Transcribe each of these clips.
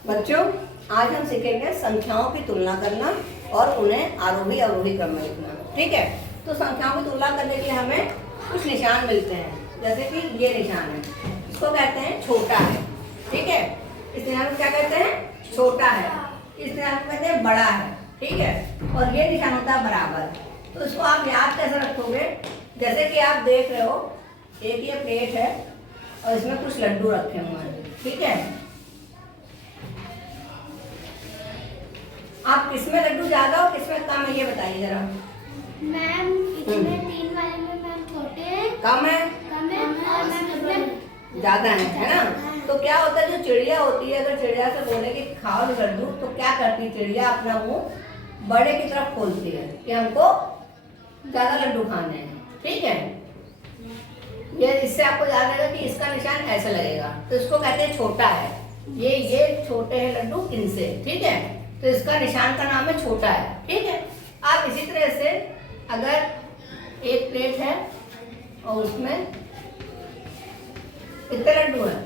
बच्चों, आज हम सीखेंगे संख्याओं की तुलना करना और उन्हें आरोही अवरोही क्रम में लिखना। ठीक है, तो संख्याओं की तुलना करने के लिए हमें कुछ निशान मिलते हैं। जैसे कि ये निशान है, इसको कहते हैं छोटा है। ठीक है, इस निशान को क्या कहते हैं? छोटा है। इस निशान को कहते हैं बड़ा है। ठीक है, और ये निशान होता है बराबर। तो इसको आप याद कैसे रखोगे? जैसे कि आप देख रहे हो, एक ये प्लेट है और इसमें कुछ लड्डू रखे हुए हैं। ठीक है, आप किसमें लड्डू ज्यादा और किसमें कम है ये बताइए जरा। मैम इसमें 3 वाले में मैम छोटे हैं, कम है और मैम इसमें ज्यादा है ना? तो क्या होता है, जो चिड़िया होती है, अगर चिड़िया से बोले कि खाओ लड्डू, तो क्या करती है चिड़िया? अपना मुंह बड़े की तरफ खोलती है कि हमको ज्यादा लड्डू खाने हैं। ठीक है, ये इससे आपको याद रहेगा कि इसका निशान ऐसे लगेगा, तो इसको कहते हैं छोटा है। ये छोटे हैं लड्डू इनसे। ठीक है, तो इसका निशान का नाम है छोटा है। ठीक है, आप इसी तरह से अगर एक प्लेट है और उसमें कितने लड्डू हैं?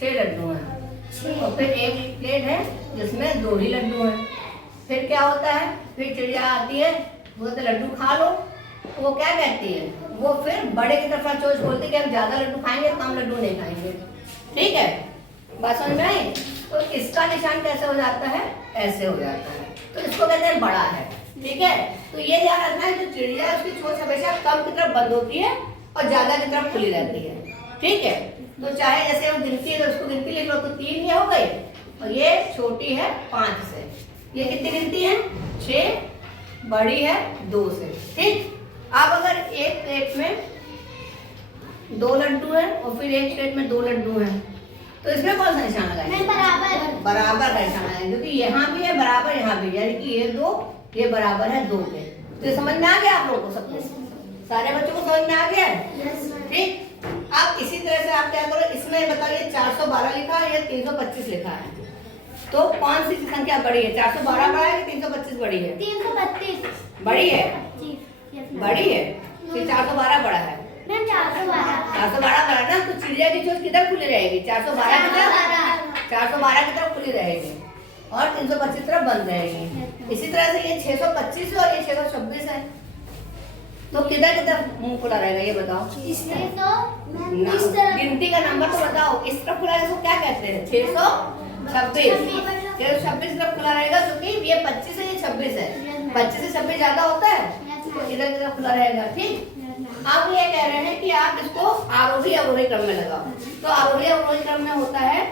6 लड्डू हैं, और फिर एक प्लेट है जिसमें 2 ही लड्डू हैं। फिर क्या होता है? फिर चिड़िया आती है, बोलते लड्डू खा लो। तो वो क्या कहती है? वो फिर बड़े की तरफ चोच बोलती है कि हम ज्यादा लड्डू खाएंगे, कम लड्डू नहीं खाएंगे। ठीक है, बात समझ में आई? तो इसका निशान कैसे हो जाता है? ऐसे हो जाता है, तो इसको कहते हैं बड़ा है। ठीक है, तो ये ध्यान रखना है, जो चिड़िया है उसकी चोंच हमेशा कम की तरफ बंद होती है और ज्यादा की तरफ खुली रहती है। ठीक है, तो चाहे जैसे हम गिनती है तो उसको गिनती लिख लो, तो 3 ये हो गई, और ये छोटी है 5 से। ये कितनी गिनती है? 6, बड़ी है 2 से। ठीक, अब अगर एक प्लेट में 2 लड्डू है और फिर एक प्लेट में 2 लड्डू है, तो इसमें कौन सा निशान लगाएंगे? बराबर का निशान लगाएंगे, क्योंकि यहाँ भी है बराबर, यहाँ भी, यानी कि ये 2 ये बराबर है 2 के। तो ये समझ में आ गया आप लोगों को? सब सारे बच्चों को समझ में आ गया? ठीक, आप इसी तरह से आप क्या करो, इसमें बताइए 412 लिखा है या 325 लिखा है, तो कौन सी संख्या बड़ी है? 412 बड़ा है कि 325 बड़ी है? 332 बड़ी है, बड़ी है, फिर 412 बड़ा है। 412 बड़ा ना, तो चिड़िया की चोंच किधर खुली रहेगी? 412 की तरफ, 412 की तरफ खुली रहेगी और 325 तरफ बंद रहेगी। इसी तरह से ये 625 और ये 626 है, तो किधर किधर मुंह खुला रहेगा ये बताओ? गिनती का नंबर तो बताओ। इस तरफ खुला रहेगा, क्या कहते हैं? 626 तरफ खुला रहेगा, क्योंकि ये 25 है, ये 26 है। 25 से 26 ज्यादा होता है, तो इधर किधर खुला रहेगा। ठीक, आप ये कह रहे हैं कि आप इसको आरोही अवरोही क्रम में लगाओ। तो आरोही अवरोही क्रम में होता है,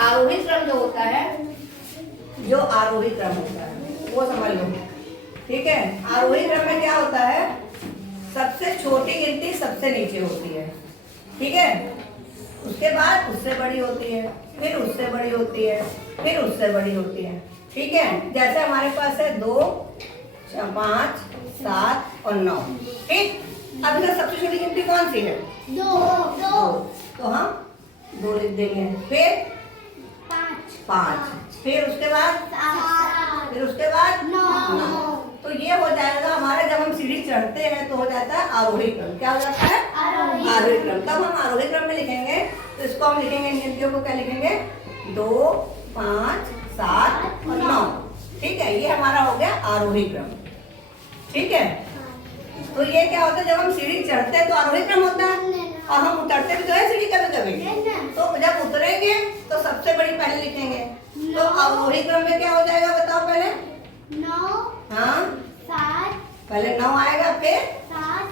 आरोही क्रम जो होता है, जो आरोही क्रम होता है वो समझ लो। ठीक है, आरोही क्रम में क्या होता है? सबसे छोटी गिनती सबसे नीचे होती है। ठीक है, उसके बाद उससे बड़ी होती है, फिर उससे बड़ी होती है, फिर उससे बड़ी होती है। ठीक है, जैसे हमारे पास है 2, 5, 7 और 9। ठीक, अब इधर सबसे छोटी गिनती कौन सी है? 2। तो हम 2 लिख देंगे, फिर 5, फिर उसके बाद 7, फिर उसके बाद 9। तो ये हो जाएगा हमारा, जब हम सीढ़ी चढ़ते हैं तो हो जाता है आरोही क्रम। क्या हो जाता है? आरोही क्रम। तब हम आरोही क्रम में लिखेंगे, तो इसको हम लिखेंगे, इन गिनतियों को क्या लिखेंगे? 2, 5, 7 और 9। ठीक है, ये हमारा हो गया आरोही क्रम। ठीक है, तो ये क्या होता है, जब हम सीढ़ी चढ़ते हैं तो आरोही क्रम होता है, और हम उतरते भी तो है सीढ़ी कभी कभी। तो जब उतरेंगे तो सबसे बड़ी पहले लिखेंगे, तो अवरोही क्रम में क्या हो जाएगा बताओ पहले? 9, हाँ, 7, पहले 9 आएगा, फिर 5,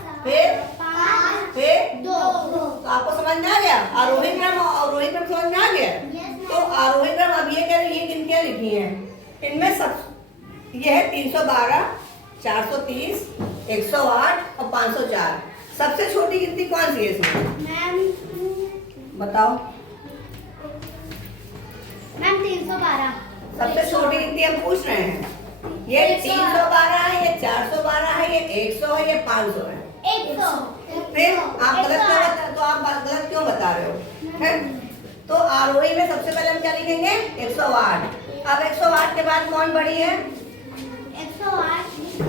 फिर 2। तो आपको समझ में आ गया आरोही क्रम और अवरोही क्रम? समझ में आ गया? तो आरोही क्रम, अब ये कह रहे ये गिनतियां लिखी हैं, इनमें सब ये है 312, 430, 108 और 504। सबसे छोटी गिनती कौन सी है इसमें? बताओ। 312 सबसे छोटी गिनती हम पूछ रहे हैं। ये 312 है, ये 412 है, ये 100 है, ये 500 है। 100। फिर आप गलत क्यों बता रहे हो? है? तो आरोही में सबसे पहले हम क्या लिखेंगे? 108। अब 108 के बाद कौन बड़ी है?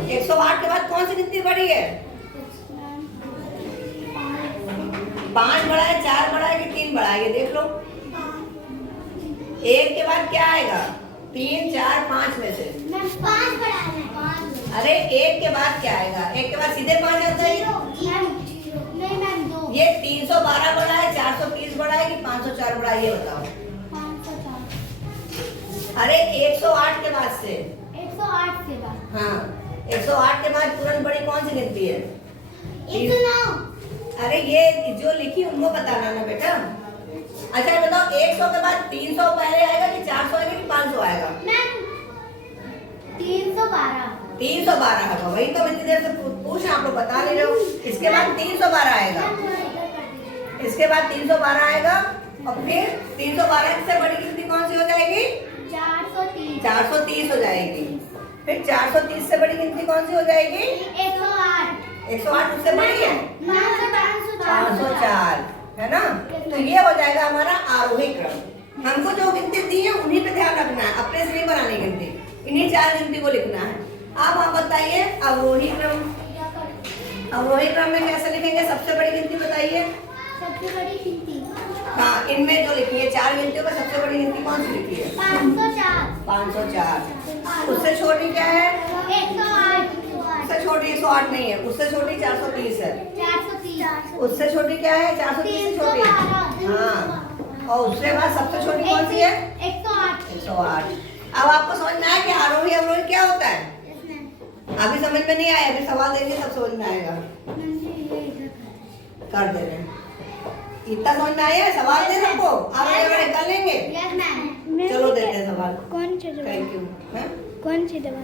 108 के बाद कौन सी गिनती बड़ी है? 5 बड़ा है, 4 बड़ा है कि 3 बड़ा है? ये देख लो। एक के बाद क्या आएगा? 3, 4, 5 में से। मैम 5 बढ़ाना है 5। अरे एक के बाद क्या आएगा? एक के बाद सीधे 5 आता है। नहीं मैम 2। ये 312 बड़ा है, 430 बड़ा है कि 504 बड़ा है, ये बताओ। 504। अरे 108 के बाद से। 108 के बाद। हाँ, 108 के बाद तुरंत बड़ी कौन सी गिनती है? 109। अरे ये जो लिखी उनको बताना ना बेटा। अच्छा ये बताओ 100 के बाद 300 पहले आएगा कि 400 आएगा कि 500 आएगा? मैम 312। 312 है, वही तो मैं इतनी देर से पूछ आप लोग बता नहीं रहे हो। इसके बाद 312 आएगा, इसके बाद 312 आएगा और फिर 312 से बड़ी गिनती कौन सी हो जाएगी? 430। 430 हो जाएगी। फिर 430 से बड़ी गिनती कौन सी हो जाएगी? 108। 108 उससे बड़ी है? 504 है ना। तो ये हो जाएगा हमारा आरोही क्रम। हमको जो गिनती दी है उन्हीं पे ध्यान रखना है, अपने से नहीं बनानी गिनती, इन्हीं 4 गिनती को लिखना है। अब आप बताइए अवरोही क्रम। अवरोही क्रम में कैसे लिखेंगे? सबसे बड़ी गिनती बताइए। सबसे बड़ी गिनती। हाँ, इनमें जो लिखी है 4 गिनतियों में सबसे बड़ी गिनती कौन सी लिखी है? 504। 504। उससे छोटी क्या है? 108। उससे छोटी 108 नहीं है, उससे छोटी 430 है। 430। उससे छोटी क्या है? 430 से छोटी। हाँ, और उसके बाद सबसे छोटी कौन सी है? 108। 108। अब आपको समझ में आया कि आरोही अवरोही क्या होता है? अभी समझ में नहीं आया, अभी सवाल देंगे तब समझ में आएगा। कर दे रहे हैं। इतना समझ में आया है? सवाल दे सबको, आप आगे कर लेंगे। Yes ma'am. चलो देते हैं सवाल। कौन सी दवा? Thank you ma'am. कौन सी दवा?